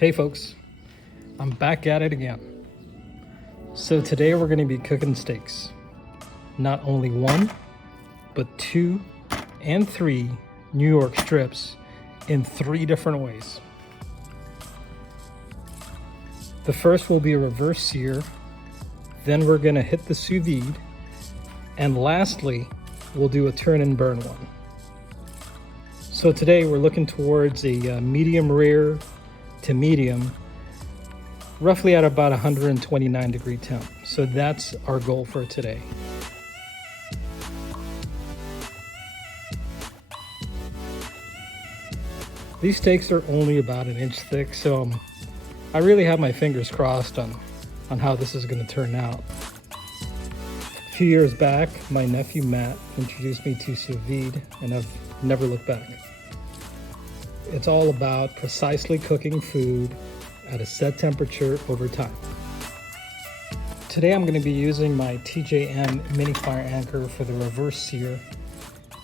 Hey folks, I'm back at it again. So today we're going to be cooking steaks. Not only one, but 2 and 3 New York strips in 3 different ways. The first will be a reverse sear, then we're going to hit the sous vide, and lastly, we'll do a turn and burn one. So today we're looking towards a medium rare to medium, roughly at about 129 degree temp. So that's our goal for today. These steaks are only about 1 inch thick, so I really have my fingers crossed on how this is going to turn out. A few years back, my nephew Matt introduced me to sous vide, and I've never looked back. It's all about precisely cooking food at a set temperature over time. Today I'm going to be using my TJM mini fire anchor for the reverse sear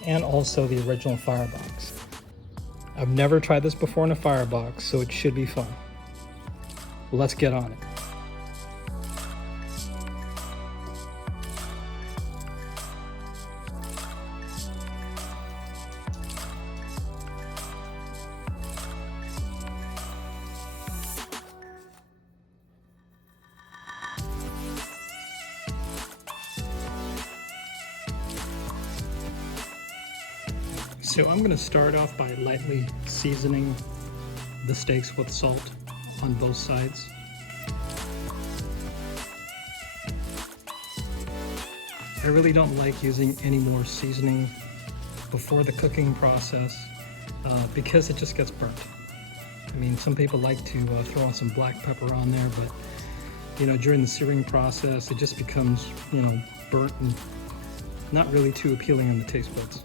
and also the original Firebox. I've never tried this before in a Firebox, so it should be fun. Let's get on it. So I'm going to start off by lightly seasoning the steaks with salt on both sides. I really don't like using any more seasoning before the cooking process because it just gets burnt. I mean, some people like to throw on some black pepper on there, but during the searing process it just becomes burnt and not really too appealing in the taste buds.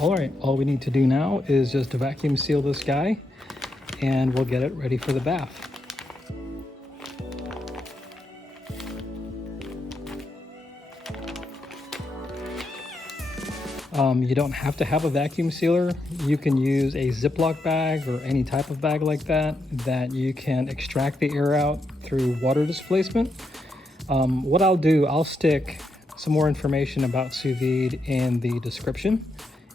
Alright, all we need to do now is just vacuum seal this guy and we'll get it ready for the bath. You don't have to have a vacuum sealer. You can use a Ziploc bag or any type of bag like that you can extract the air out through water displacement. What I'll do, I'll stick some more information about sous vide in the description,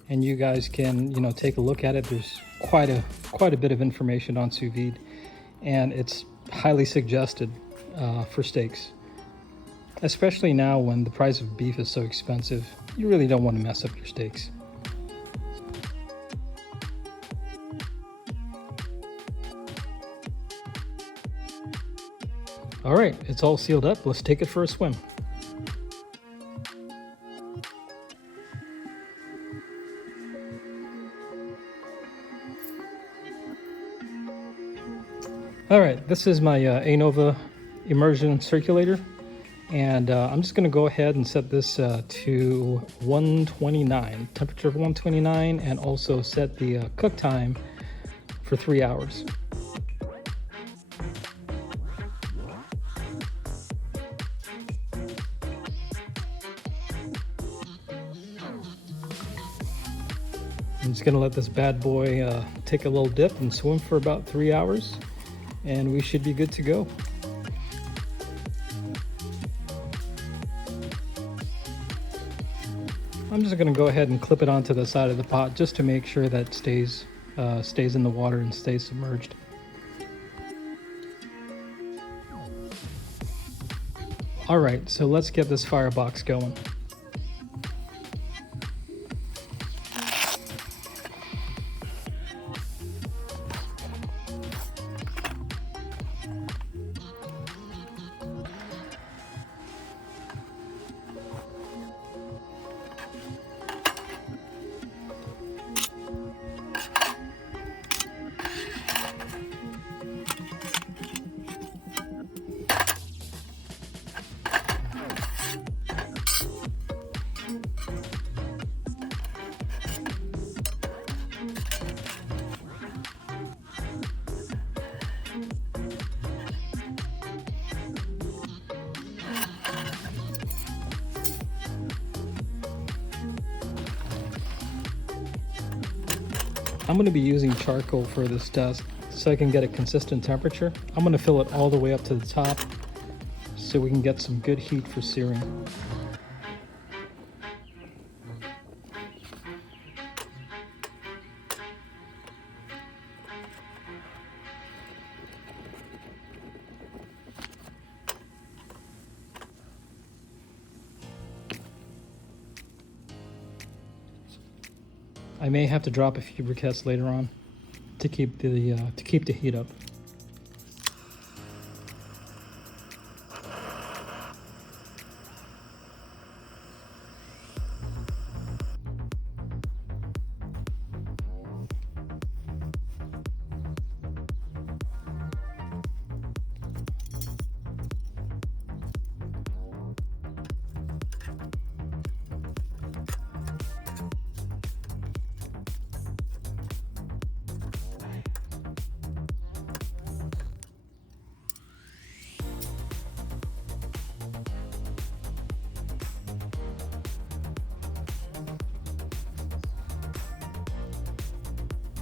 and you guys can take a look at it. There's quite a bit of information on sous vide, and it's highly suggested for steaks, especially now when the price of beef is so expensive. You really don't want to mess up your steaks. All right, it's all sealed up. Let's take it for a swim. All right, this is my Anova immersion circulator, and I'm just going to go ahead and set this to 129, temperature of 129, and also set the cook time for 3 hours. I'm just going to let this bad boy take a little dip and swim for about 3 hours. And we should be good to go. I'm just going to go ahead and clip it onto the side of the pot just to make sure that stays in the water and stays submerged. All right, so let's get this Firebox going. I'm going to be using charcoal for this desk so I can get a consistent temperature. I'm going to fill it all the way up to the top so we can get some good heat for searing. I may have to drop a few briquettes later on to keep the heat up.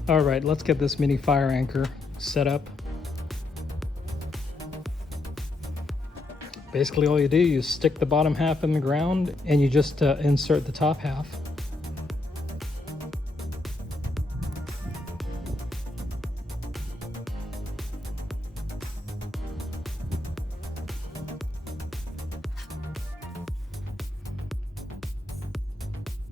All right, let's get this mini fire anchor set up. Basically all you do, you stick the bottom half in the ground and you just insert the top half.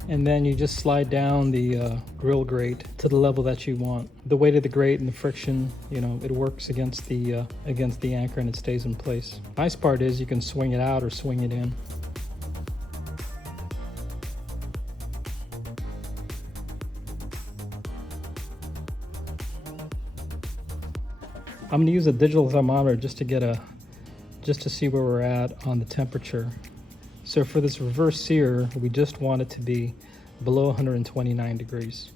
And then you just slide down the grill grate to the level that you want. The weight of the grate and the friction, you know, it works against the anchor and it stays in place. Nice part is you can swing it out or swing it in. I'm gonna use a digital thermometer just to see where we're at on the temperature. So for this reverse sear, we just want it to be below 129 degrees.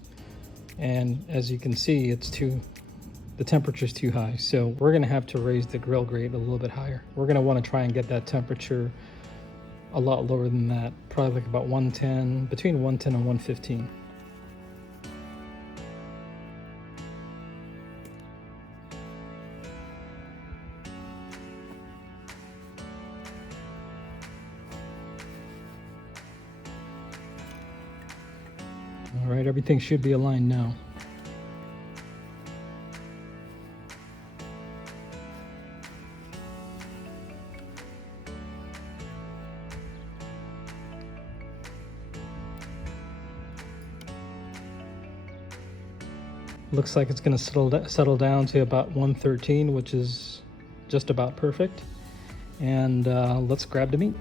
And as you can see, the temperature is too high. So we're gonna have to raise the grill grate a little bit higher. We're gonna wanna try and get that temperature a lot lower than that, probably like about 110, between 110 and 115. All right, everything should be aligned now. Looks like it's going to settle down to about 113, which is just about perfect. And let's grab the meat.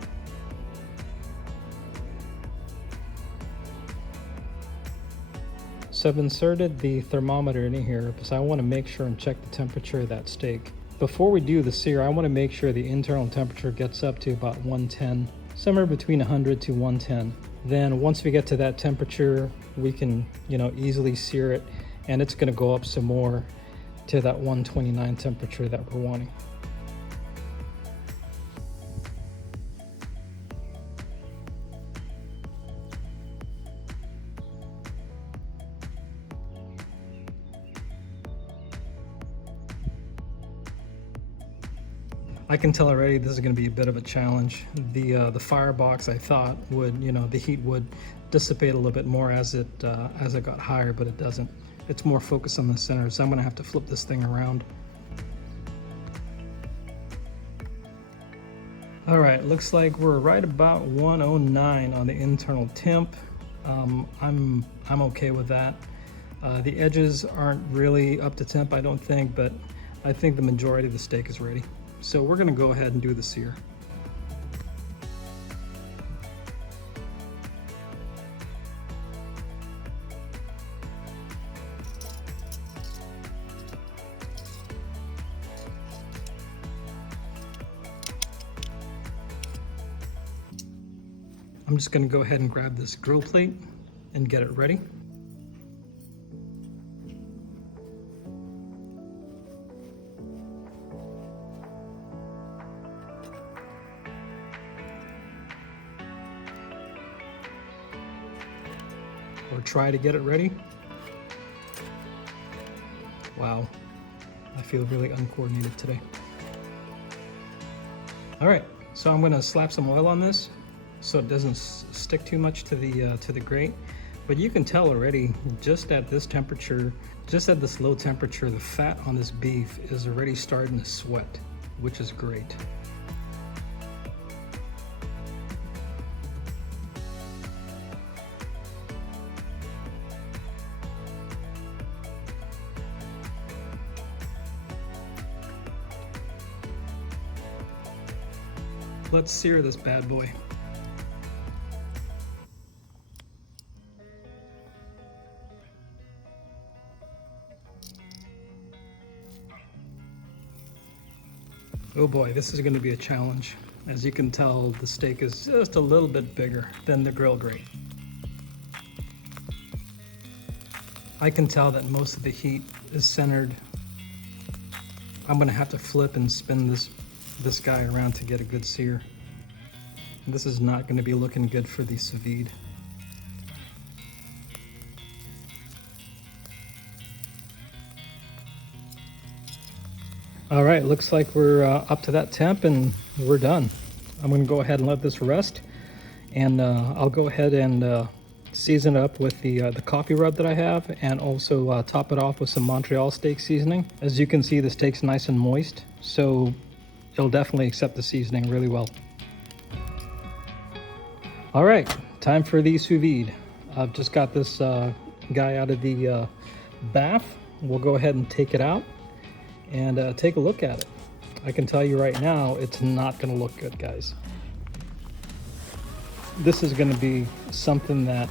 So I've inserted the thermometer in here because I want to make sure and check the temperature of that steak. Before we do the sear, I want to make sure the internal temperature gets up to about 110, somewhere between 100 to 110. Then once we get to that temperature, we can, you know, easily sear it, and it's going to go up some more to that 129 temperature that we're wanting. I can tell already this is going to be a bit of a challenge. The Firebox, I thought would, you know, the heat would dissipate a little bit more as it got higher, but it doesn't. It's more focused on the center, so I'm going to have to flip this thing around. All right, looks like we're right about 109 on the internal temp. I'm okay with that. The edges aren't really up to temp, I don't think, but I think the majority of the steak is ready. So we're going to go ahead and do the sear. I'm just going to go ahead and grab this grill plate and get it ready. Or try to get it ready. Wow, I feel really uncoordinated today. All right, so I'm gonna slap some oil on this so it doesn't stick too much to the grate. But you can tell already, just at this temperature, just at this low temperature, the fat on this beef is already starting to sweat, which is great. Let's sear this bad boy. Oh boy, this is going to be a challenge. As you can tell, the steak is just a little bit bigger than the grill grate. I can tell that most of the heat is centered. I'm going to have to flip and spin this guy around to get a good sear. This is not going to be looking good for the sous-vide. All right, looks like we're up to that temp and we're done. I'm going to go ahead and let this rest, and I'll go ahead and season it up with the coffee rub that I have, and also top it off with some Montreal steak seasoning. As you can see, the steak's nice and moist, so it'll definitely accept the seasoning really well. All right, time for the sous vide. I've just got this guy out of the bath. We'll go ahead and take it out and take a look at it. I can tell you right now, it's not gonna look good, guys. This is gonna be something that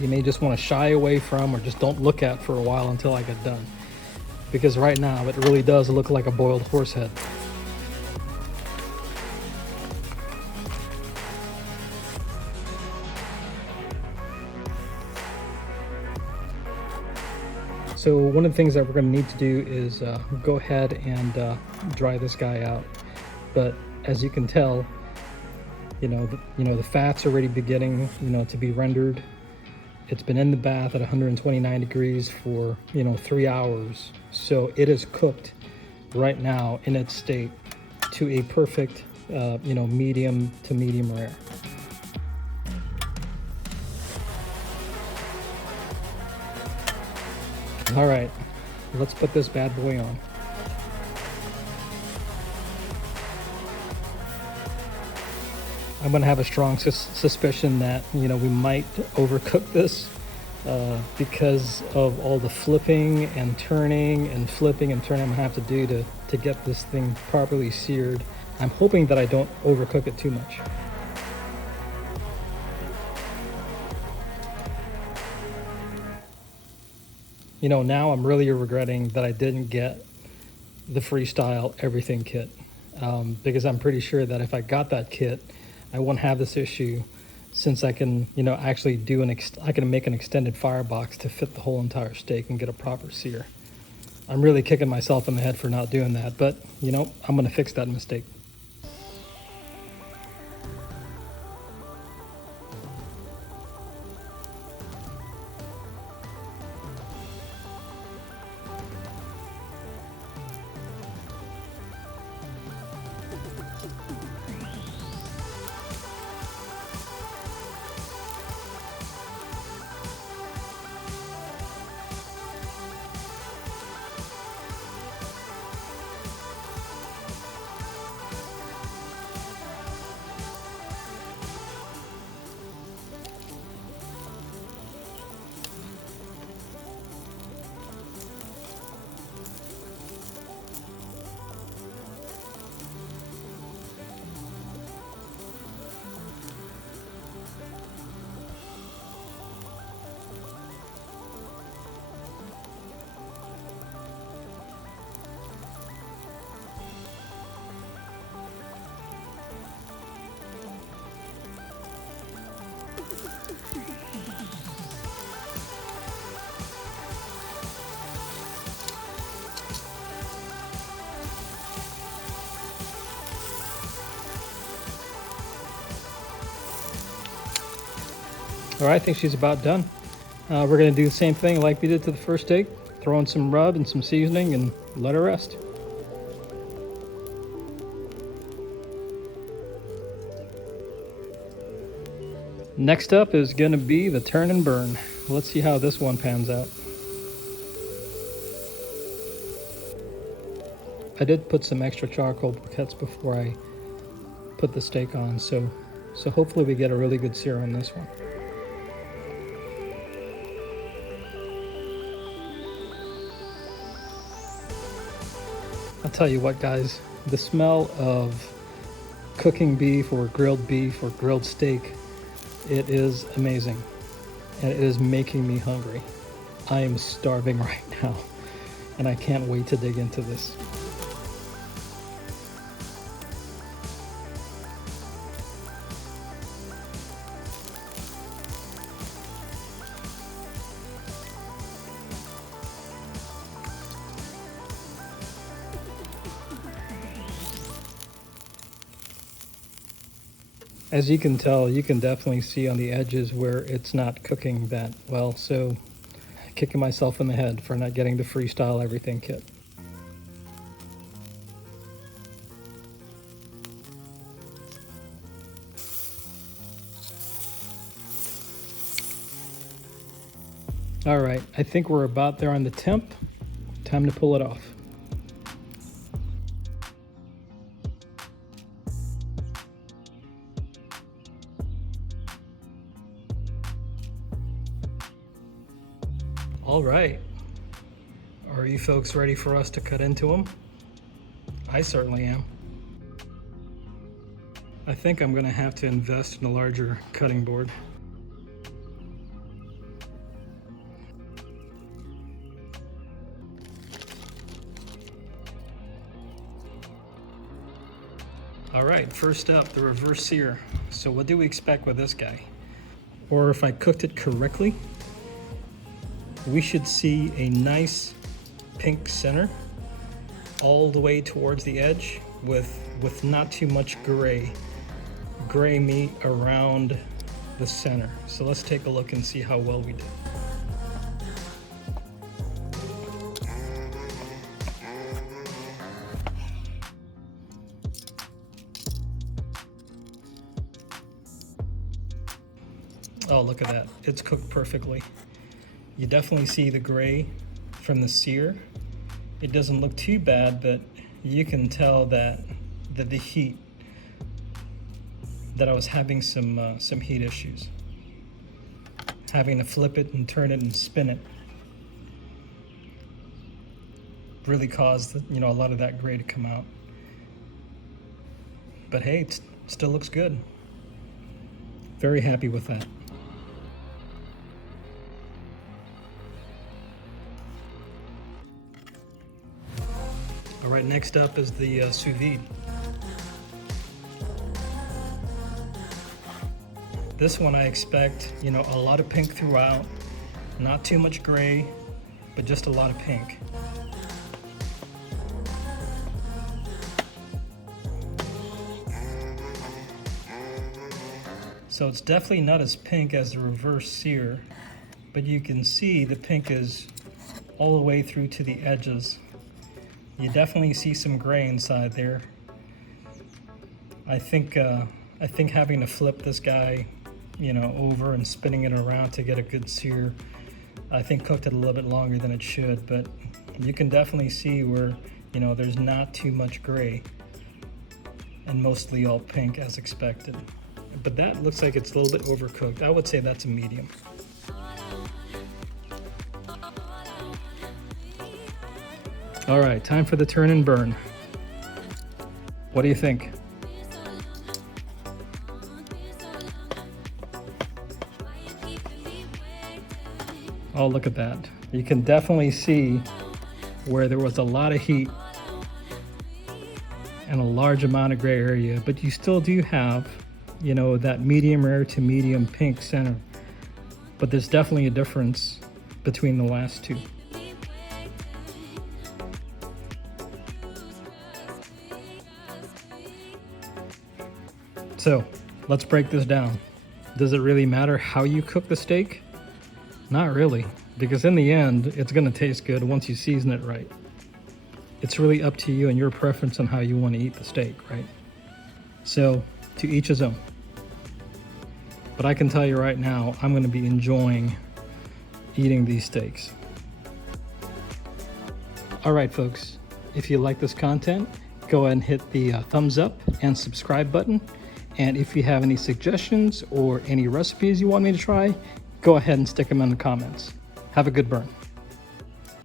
you may just wanna shy away from or just don't look at for a while until I get done. Because right now, it really does look like a boiled horse head. So one of the things that we're going to need to do is go ahead and dry this guy out. But as you can tell, the fat's already beginning, to be rendered. It's been in the bath at 129 degrees for 3 hours. So it is cooked right now in its state to a perfect medium to medium rare. All right, let's put this bad boy on. I'm gonna have a strong suspicion that, we might overcook this because of all the flipping and turning and flipping and turning I'm gonna have to do to get this thing properly seared. I'm hoping that I don't overcook it too much. Now I'm really regretting that I didn't get the Freestyle everything kit, because I'm pretty sure that if I got that kit, I won't have this issue, since I can, actually I can make an extended firebox to fit the whole entire steak and get a proper sear. I'm really kicking myself in the head for not doing that, but I'm gonna fix that mistake. All right, I think she's about done. We're gonna do the same thing like we did to the first steak. throw in some rub and some seasoning and let it rest. Next up is gonna be the turn and burn. Let's see how this one pans out. I did put some extra charcoal briquettes before I put the steak on, so hopefully we get a really good sear on this one. I'll tell you what, guys, the smell of cooking beef or grilled steak, it is amazing, and it is making me hungry. I am starving right now, and I can't wait to dig into this. As you can tell, you can definitely see on the edges where it's not cooking that well, so kicking myself in the head for not getting the Freestyle everything kit. All right, I think we're about there on the temp. Time to pull it off. All right, are you folks ready for us to cut into them? I certainly am. I think I'm gonna have to invest in a larger cutting board. All right, first up, the reverse sear. So what do we expect with this guy? Or if I cooked it correctly, we should see a nice pink center all the way towards the edge with not too much gray meat around the center. So let's take a look and see how well we did. Oh, look at that. It's cooked perfectly. You definitely see the gray from the sear. It doesn't look too bad, but you can tell that the heat, that I was having some heat issues. Having to flip it and turn it and spin it really caused, a lot of that gray to come out. But hey, it still looks good. Very happy with that. All right, next up is the sous-vide. This one I expect, a lot of pink throughout, not too much gray, but just a lot of pink. So it's definitely not as pink as the reverse sear, but you can see the pink is all the way through to the edges. You definitely see some gray inside there. I think having to flip this guy, over and spinning it around to get a good sear, I think cooked it a little bit longer than it should, but you can definitely see where, there's not too much gray and mostly all pink as expected. But that looks like it's a little bit overcooked. I would say that's a medium. All right, time for the turn and burn. What do you think? Oh, look at that. You can definitely see where there was a lot of heat and a large amount of gray area, but you still do have, that medium rare to medium pink center. But there's definitely a difference between the last two. So let's break this down. Does it really matter how you cook the steak? Not really, because in the end, it's gonna taste good once you season it right. It's really up to you and your preference on how you want to eat the steak, right? So, to each his own. But I can tell you right now, I'm gonna be enjoying eating these steaks. All right, folks, if you like this content, go ahead and hit the thumbs up and subscribe button. And if you have any suggestions or any recipes you want me to try, go ahead and stick them in the comments. Have a good burn.